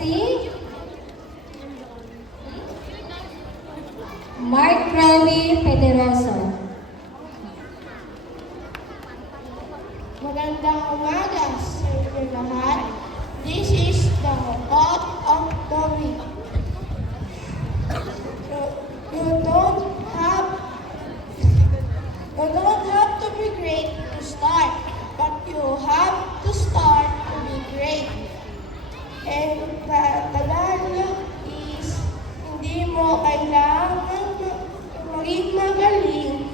si Mark Rowie Pederoso. Magandang umaga sa inyo lahat. This is the thought of the week. You don't have to be great to start, but you have to start to be great. And tandaan nyo is, hindi mo kailangan maging magaling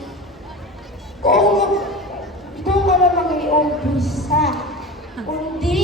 kung ito ka na mag-i-umpisa. Kundi